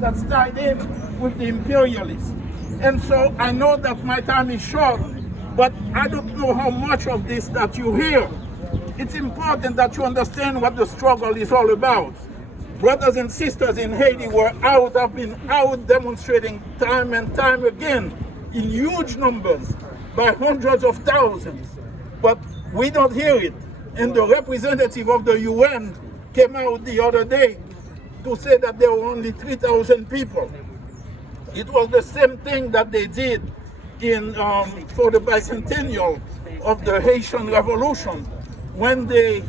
that's tied in with the imperialists. And so I know that my time is short, but I don't know how much of this that you hear. It's important that you understand what the struggle is all about. Brothers and sisters in Haiti have been out demonstrating time and time again in huge numbers by hundreds of thousands. But we don't hear it. And the representative of the UN came out the other day to say that there were only 3,000 people. It was the same thing that they did for the bicentennial of the Haitian Revolution, when they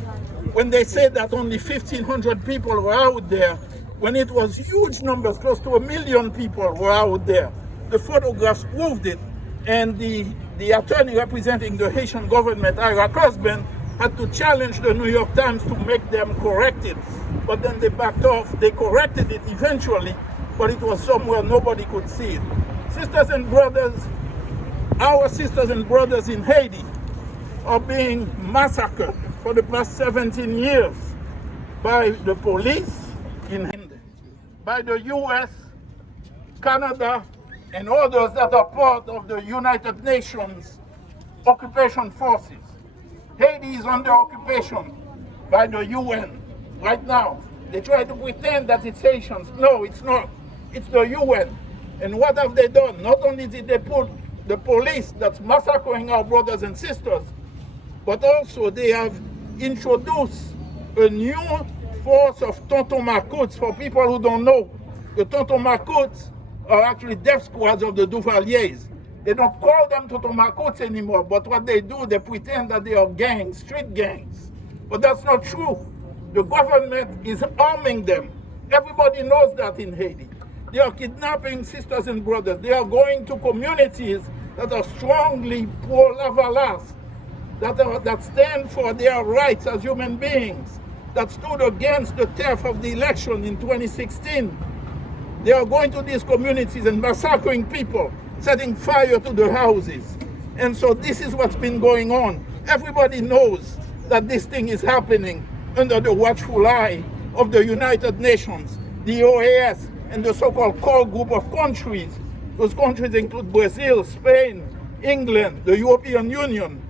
said that only 1,500 people were out there, when it was huge numbers, close to 1 million people were out there. The photographs proved it, and the attorney representing the Haitian government, Ira Cosben, had to challenge the New York Times to make them correct it. But then they backed off. They corrected it eventually, but it was somewhere nobody could see it. Sisters and brothers, our sisters and brothers in Haiti are being massacred for the past 17 years by the police in Haiti, by the US, Canada, and others that are part of the United Nations occupation forces. Haiti is under occupation by the UN right now. They try to pretend that it's Haitians. No, it's not. It's the UN. And what have they done? Not only did they put the police that's massacring our brothers and sisters, but also they have introduced a new force of Tonton Macoutes. For people who don't know, the Tonton Macoutes are actually death squads of the Duvaliers. They don't call them Tonton Macoutes anymore, but what they do, they pretend that they are gangs, street gangs. But that's not true. The government is arming them. Everybody knows that in Haiti. They are kidnapping sisters and brothers. They are going to communities that are strongly pro-Lavalas, that stand for their rights as human beings, that stood against the theft of the election in 2016. They are going to these communities and massacring people, setting fire to the houses. And so this is what's been going on. Everybody knows that this thing is happening under the watchful eye of the United Nations, the OAS, and the so-called core group of countries. Those countries include Brazil, Spain, England, the European Union.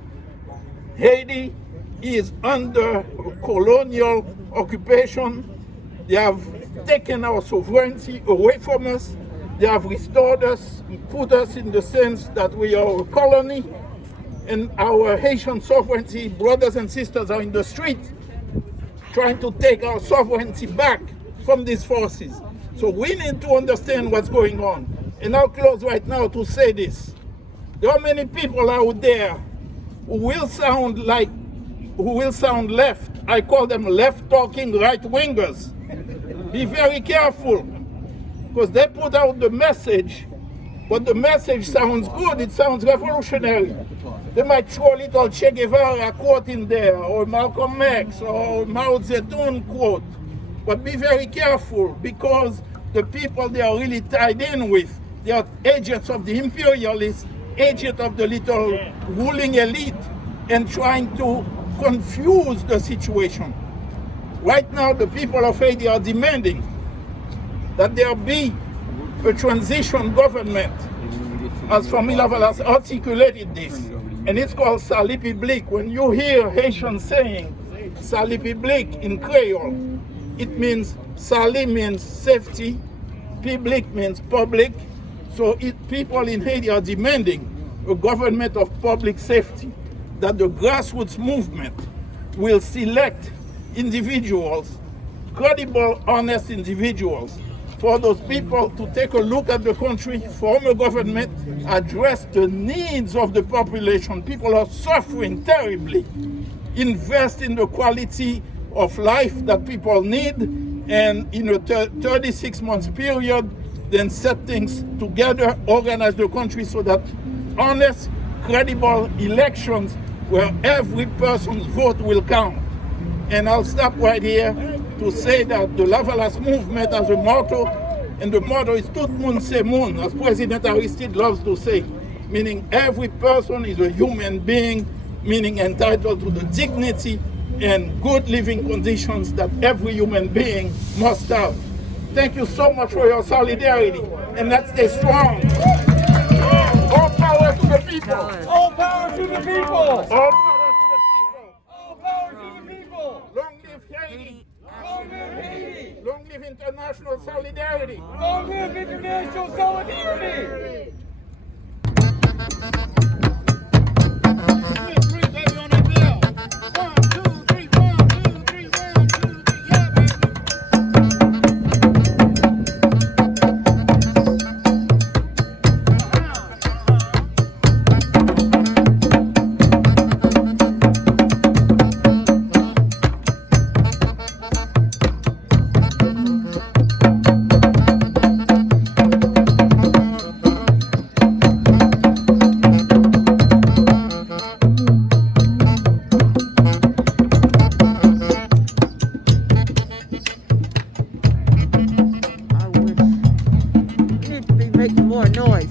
Haiti is under colonial occupation. They have taken our sovereignty away from us. They have restored us, put us in the sense that we are a colony, and our Haitian sovereignty, brothers and sisters, are in the street trying to take our sovereignty back from these forces. So we need to understand what's going on. And I'll close right now to say this. There are many people out there who will sound left. I call them left-talking right-wingers. Be very careful, because they put out the message, but the message sounds good, it sounds revolutionary. They might throw a little Che Guevara quote in there, or Malcolm X, or Mao Zedong quote. But be very careful, because the people they are really tied in with, they are agents of the imperialists, agents of the little ruling elite, and trying to confuse the situation. Right now, the people of Haiti are demanding that there be a transition government, as Famille Laval has articulated this, and it's called Salut Public. When you hear Haitians saying Salut Public in Creole, it means Salut means safety, Public means public. So people in Haiti are demanding a government of public safety, that the grassroots movement will select individuals, credible, honest individuals, for those people to take a look at the country, form a government, address the needs of the population. People are suffering terribly. Invest in the quality of life that people need, and in a 36 months period, then set things together, organize the country so that honest, credible elections where every person's vote will count. And I'll stop right here to say that the Lavalas movement has a motto, and the motto is Tout moun se moun, as President Aristide loves to say, meaning every person is a human being, meaning entitled to the dignity and good living conditions that every human being must have. Thank you so much for your solidarity, and let's stay strong. All power to the people. All power to the people. All power to the people. All power to the people. Long live Haiti. Long live Haiti. Long live international solidarity. Long live international solidarity. Making more noise.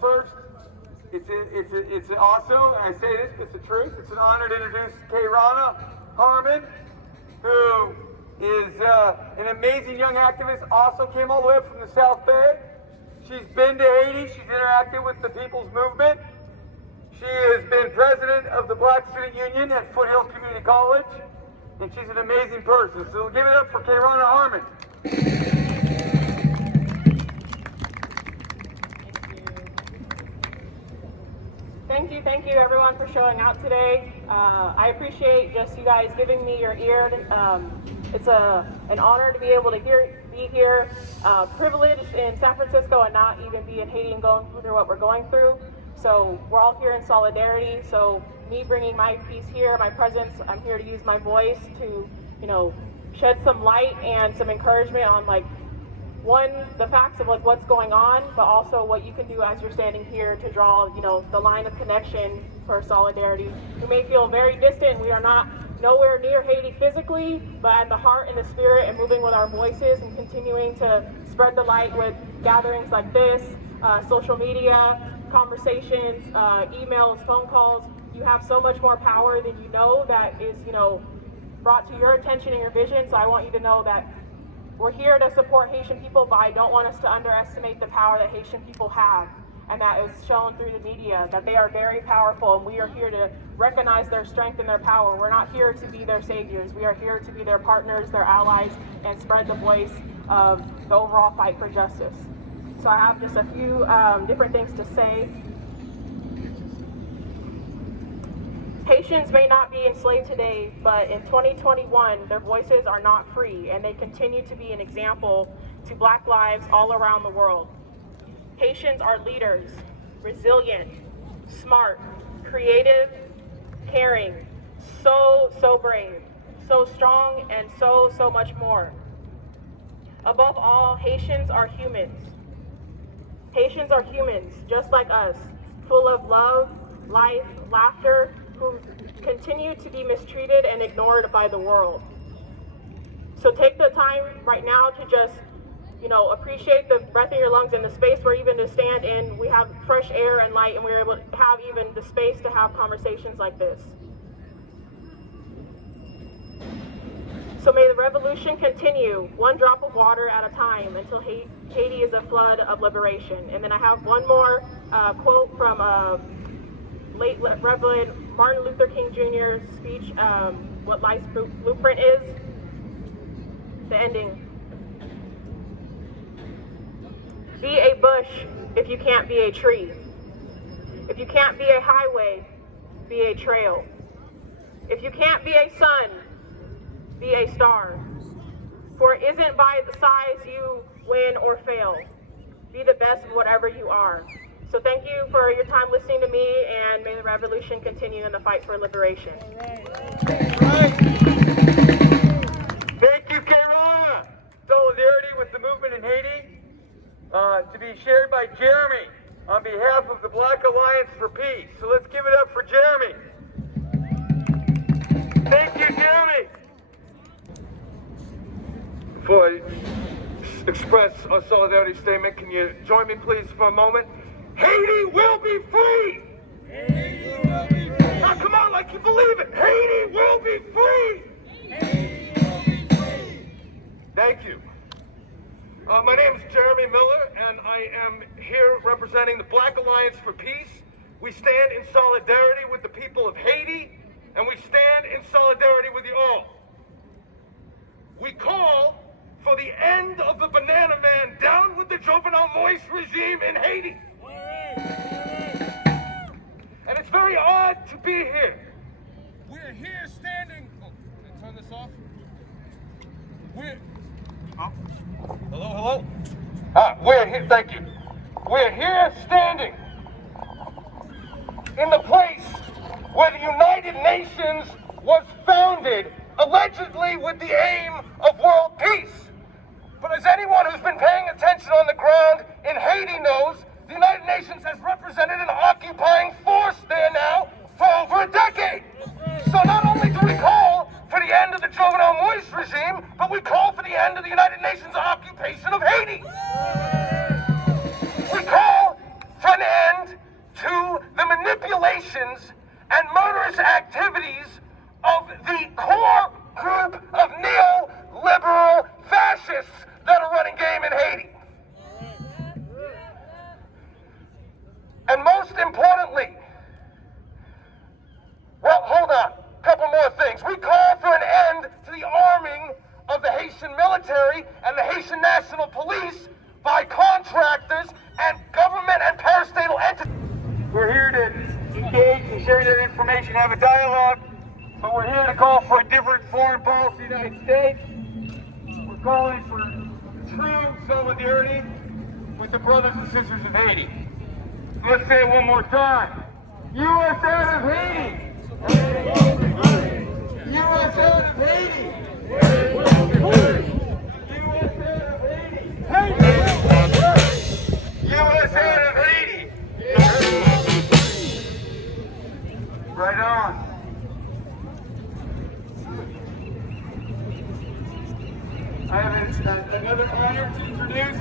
First, it's also, and I say this because it's the truth, it's an honor to introduce Kayrana Harmon, who is an amazing young activist, also came all the way up from the South Bay. She's been to Haiti, she's interacted with the People's Movement. She has been president of the Black Student Union at Foothill Community College, and she's an amazing person. So give it up for Kayrana Harmon. Thank you everyone for showing out today. I appreciate just you guys giving me your ear. It's an honor to be able to be here, privileged in San Francisco and not even be in Haiti and going through what we're going through. So we're all here in solidarity. So me bringing my piece here, my presence, I'm here to use my voice to, shed some light and some encouragement on one, the facts of what's going on, but also what you can do as you're standing here to draw, the line of connection for solidarity. We may feel very distant. We are not nowhere near Haiti physically, but at the heart and the spirit, and moving with our voices and continuing to spread the light with gatherings like this, social media, conversations, emails, phone calls. You have so much more power than you know that is, brought to your attention and your vision. So I want you to know that we're here to support Haitian people, but I don't want us to underestimate the power that Haitian people have, and that is shown through the media, that they are very powerful, and we are here to recognize their strength and their power. We're not here to be their saviors. We are here to be their partners, their allies, and spread the voice of the overall fight for justice. So I have just a few different things to say. Haitians may not be enslaved today, but in 2021, their voices are not free, and they continue to be an example to Black lives all around the world. Haitians are leaders, resilient, smart, creative, caring, so brave, so strong, and so much more. Above all, Haitians are humans. Haitians are humans, just like us, full of love, life, laughter, who continue to be mistreated and ignored by the world. So take the time right now to just, appreciate the breath in your lungs and the space we're even to stand in. We have fresh air and light, and we're able to have even the space to have conversations like this. So may the revolution continue, one drop of water at a time, until Haiti is a flood of liberation. And then I have one more quote from late Reverend Martin Luther King Jr.'s speech, What Life's Blueprint Is. The ending. Be a bush if you can't be a tree. If you can't be a highway, be a trail. If you can't be a sun, be a star. For it isn't by the size you win or fail. Be the best of whatever you are. So thank you for your time listening to me, and may the revolution continue in the fight for liberation. Right. Thank you, Kayrana. Solidarity with the movement in Haiti, to be shared by Jeremy on behalf of the Black Alliance for Peace. So let's give it up for Jeremy. Thank you, Jeremy, for express our solidarity statement. Can you join me, please, for a moment? Haiti will be free! Haiti will be free! Now, come on, like you believe it! Haiti will be free! Haiti will be free! Thank you. My name is Jeremy Miller, and I am here representing the Black Alliance for Peace. We stand in solidarity with the people of Haiti, and we stand in solidarity with you all. We call for the end of the banana man, down with the Jovenel Moïse regime in Haiti. And it's very odd to be here. We're here standing. Oh, can I turn this off? Hello? We're here, thank you. We're here standing in the place where the United Nations was founded, allegedly with the aim of world peace. But as anyone who's been paying attention on the ground in Haiti knows, the United Nations has represented an occupying force there now for over a decade. So not only do we call for the end of the Jovenel Moïse regime, but we call for the end of the United Nations occupation of Haiti. We call for an end to the manipulations and murderous activities of the core group of neoliberal fascists that are running game in Haiti. And most importantly, well, hold on, a couple more things. We call for an end to the arming of the Haitian military and the Haitian National Police by contractors and government and parastatal entities. We're here to engage and share that information, have a dialogue, but we're here to call for a different foreign policy in the United States. We're calling for true solidarity with the brothers and sisters of Haiti. Let's say it one more time. U.S. out of Haiti! U.S. out of Haiti! U.S. out of Haiti! U.S. out of Haiti! Right on. I have another honor to introduce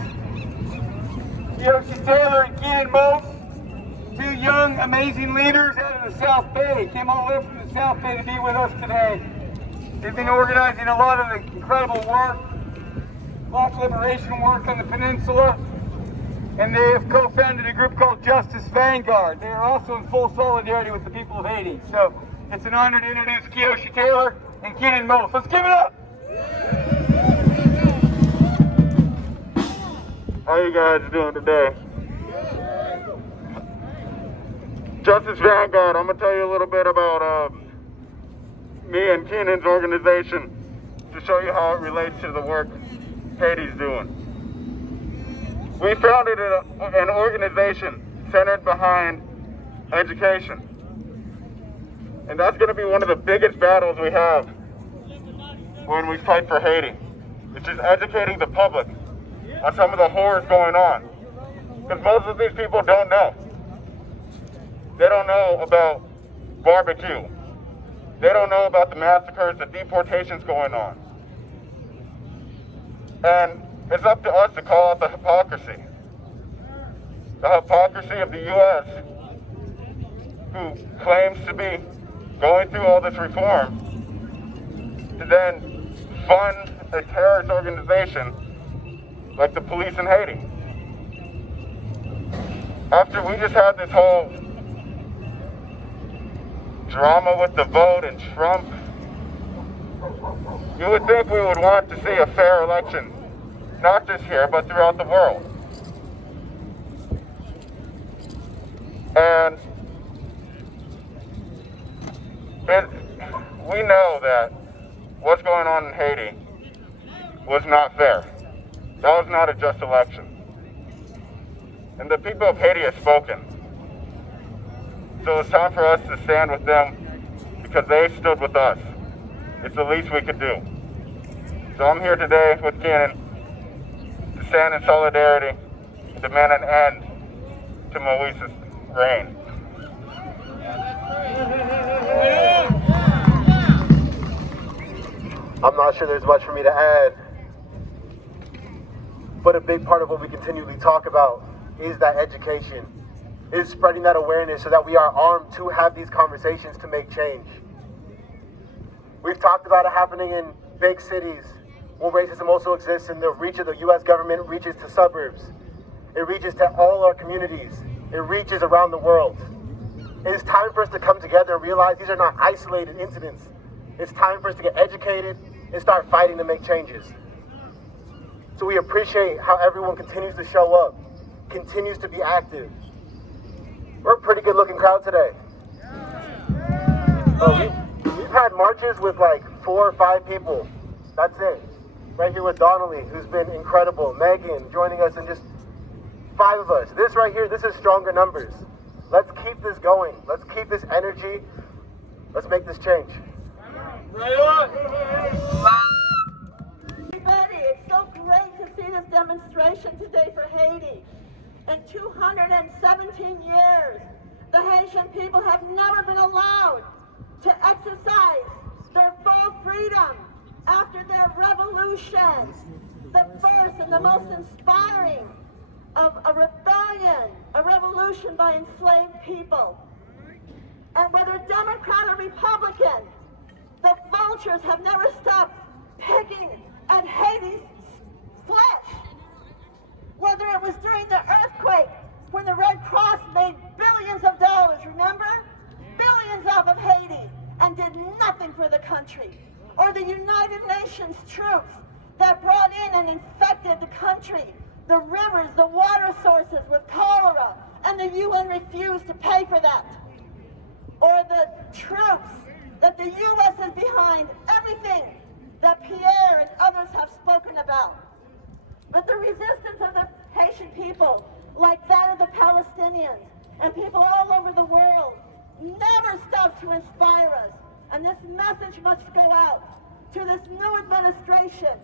Yoshi Taylor and Keenan Mose, two young, amazing leaders out of the South Bay. Came all the way from the South Bay to be with us today. They've been organizing a lot of the incredible work, Black liberation work on the peninsula, and they have co-founded a group called Justice Vanguard. They are also in full solidarity with the people of Haiti. So it's an honor to introduce Kiyoshi Taylor and Keenan Mose. Let's give it up! How you guys doing today? Justice Vanguard, I'm going to tell you a little bit about me and Keenan's organization to show you how it relates to the work Haiti's doing. We founded an organization centered behind education. And that's going to be one of the biggest battles we have when we fight for Haiti. It's just educating the public on some of the horrors going on. Because most of these people don't know. They don't know about barbecue. They don't know about the massacres, the deportations going on. And it's up to us to call out the hypocrisy. The hypocrisy of the U.S., who claims to be going through all this reform, to then fund a terrorist organization like the police in Haiti. After we just had this whole drama with the vote and Trump, you would think we would want to see a fair election, not just here, but throughout the world. And we know that what's going on in Haiti was not fair. That was not a just election. And the people of Haiti have spoken. So it's time for us to stand with them because they stood with us. It's the least we could do. So I'm here today with Keenan to stand in solidarity and demand an end to Moise's reign. I'm not sure there's much for me to add. but a big part of what we continually talk about is that education, is spreading that awareness so that we are armed to have these conversations to make change. We've talked about it happening in big cities where racism also exists, and the reach of the US government reaches to suburbs. It reaches to all our communities. It reaches around the world. It is time for us to come together and realize these are not isolated incidents. It's time for us to get educated and start fighting to make changes. So we appreciate how everyone continues to show up, continues to be active. We're a pretty good looking crowd today. We've had marches with like 4 or 5 people. That's it. Right here with Donnelly, who's been incredible. Megan joining us, and just 5 of us. This right here, this is stronger numbers. Let's keep this going. Let's keep this energy. Let's make this change. Everybody, it's so great to see this demonstration today for Haiti. In 217 years, the Haitian people have never been allowed to exercise their full freedom after their revolution, the first and the most inspiring of a rebellion, a revolution by enslaved people. And whether Democrat or Republican, the vultures have never stopped picking at Haiti's flesh. Whether it was during the earthquake, when the Red Cross made billions of dollars, remember? Billions off of Haiti, and did nothing for the country. Or the United Nations troops that brought in and infected the country, the rivers, the water sources with cholera, and the UN refused to pay for that. Or the troops that the US is behind, everything that Pierre and others have spoken about. But the resistance of the Haitian people, like that of the Palestinians, and people all over the world, never stops to inspire us. And this message must go out to this new administration.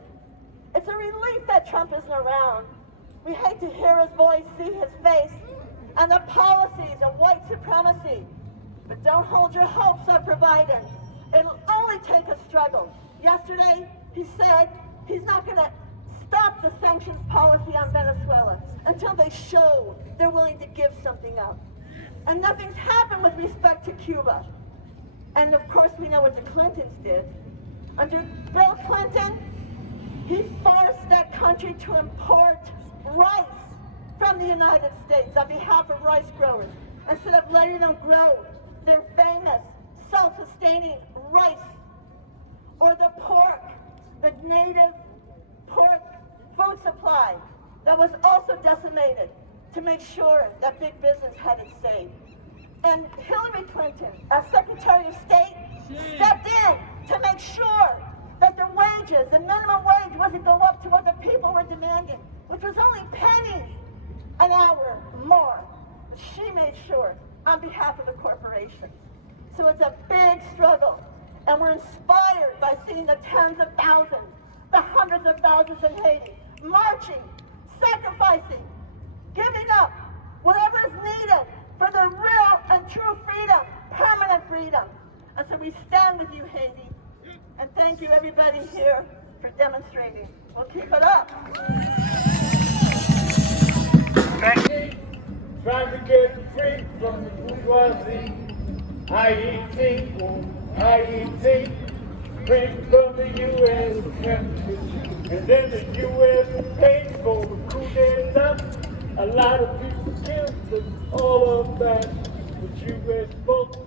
It's a relief that Trump isn't around. We hate to hear his voice, see his face, and the policies of white supremacy. But don't hold your hopes up for Biden. It'll only take a struggle. Yesterday, he said he's not going to stop the sanctions policy on Venezuela until they show they're willing to give something up. And nothing's happened with respect to Cuba. And of course, we know what the Clintons did. Under Bill Clinton, he forced that country to import rice from the United States on behalf of rice growers, instead of letting them grow their famous self-sustaining rice. Or the pork, the native pork food supply that was also decimated to make sure that big business had it saved. And Hillary Clinton, as Secretary of State, stepped in to make sure that the wages, the minimum wage, wasn't go up to what the people were demanding, which was only pennies an hour more. But she made sure on behalf of the corporations. So it's a big struggle, and we're inspired by seeing the tens of thousands, the hundreds of thousands in Haiti, marching, sacrificing, giving up whatever is needed for their real and true freedom, permanent freedom. And so we stand with you, Haiti, and thank you everybody here for demonstrating. We'll keep it up. Trying to get free from the bourgeoisie. Haiti, free from the U.S. country. And then the U.S. paid for the coup d'etat. A lot of people killed, but all of that, the U.S. folks